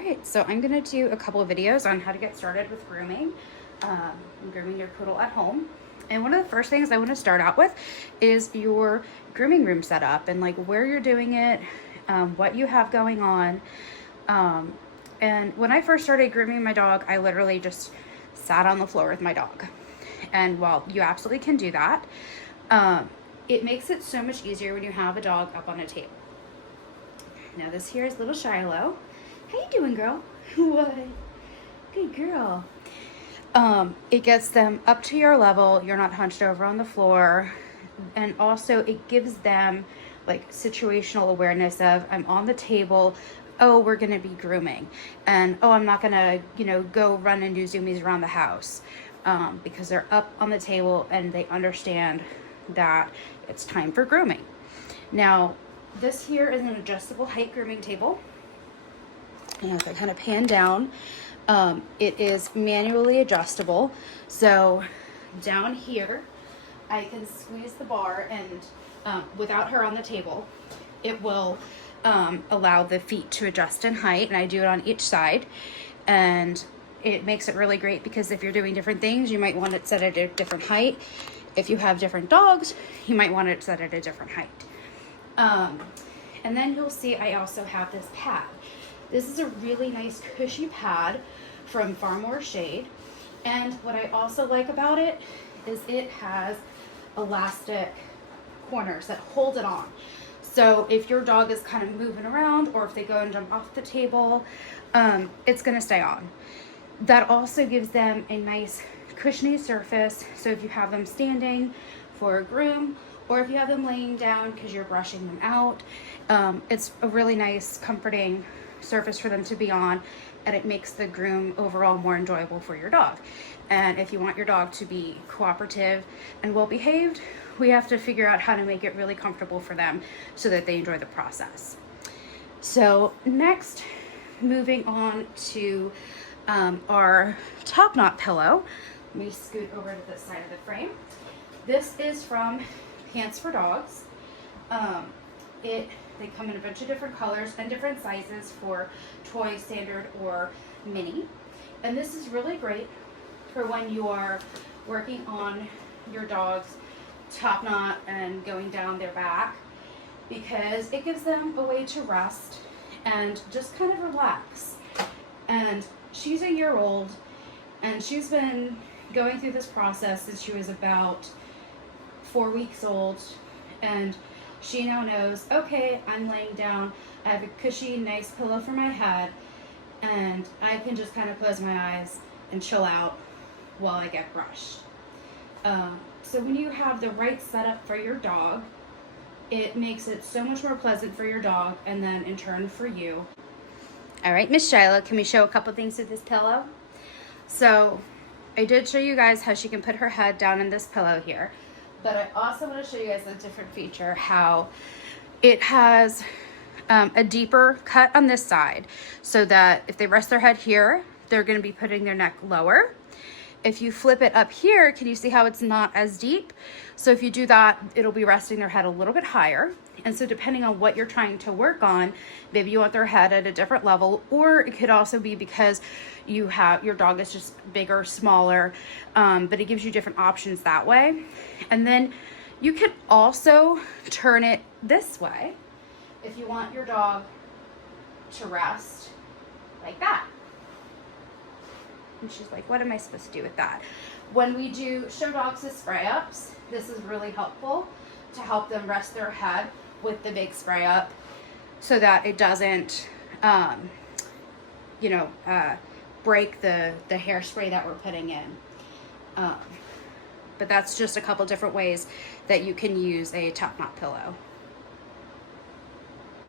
Alright, so I'm going to do a couple of videos on how to get started with grooming, grooming your poodle at home. And one of the first things I want to start out with is your grooming room setup and like where you're doing it, what you have going on. And when I first started grooming my dog, I literally just sat on the floor with my dog. And while you absolutely can do that, it makes it so much easier when you have a dog up on a table. Now this here is little Shiloh. How you doing, girl? What? Good girl. It gets them up to your level. You're not hunched over on the floor. And also it gives them like situational awareness of, I'm on the table. Oh, we're going to be grooming. And, oh, I'm not going to, go run and do zoomies around the house. Because they're up on the table and they understand that it's time for grooming. Now, this here is an adjustable height grooming table. And if I kind of pan down, it is manually adjustable. So down here, I can squeeze the bar and without her on the table, it will allow the feet to adjust in height. And I do it on each side. And it makes it really great because if you're doing different things, you might want it set at a different height. If you have different dogs, you might want it set at a different height. And then you'll see I also have this pad. This is a really nice cushy pad from Far More Shade. And what I also like about it is it has elastic corners that hold it on. So if your dog is kind of moving around or if they go and jump off the table, it's gonna stay on. That also gives them a nice cushiony surface. So if you have them standing for a groom or if you have them laying down because you're brushing them out, it's a really nice comforting surface for them to be on, and it makes the groom overall more enjoyable for your dog. And if you want your dog to be cooperative and well behaved, we have to figure out how to make it really comfortable for them so that they enjoy the process. So next, moving on to our top knot pillow. Let me scoot over to this side of the frame. This is from Pants for Dogs. They come in a bunch of different colors and different sizes for toy, standard, or mini. And this is really great for when you are working on your dog's top knot and going down their back, because it gives them a way to rest and just kind of relax. And she's a year old, and she's been going through this process since she was about 4 weeks old, and she now knows, okay, I'm laying down, I have a cushy, nice pillow for my head, and I can just kind of close my eyes and chill out while I get brushed. So when you have the right setup for your dog, it makes it so much more pleasant for your dog, and then in turn for you. All right, Miss Shiloh, can we show a couple things with this pillow? So I did show you guys how she can put her head down in this pillow here. But I also want to show you guys a different feature, how it has a deeper cut on this side so that if they rest their head here, they're going to be putting their neck lower. If you flip it up here, can you see how it's not as deep? So if you do that, it'll be resting their head a little bit higher. And so depending on what you're trying to work on, maybe you want their head at a different level, or it could also be because your dog is just bigger, smaller, but it gives you different options that way. And then you can also turn it this way if you want your dog to rest like that. And she's like, what am I supposed to do with that? When we do show dogs the spray ups, this is really helpful to help them rest their head with the big spray up so that it doesn't, break the hairspray that we're putting in. But that's just a couple different ways that you can use a top knot pillow.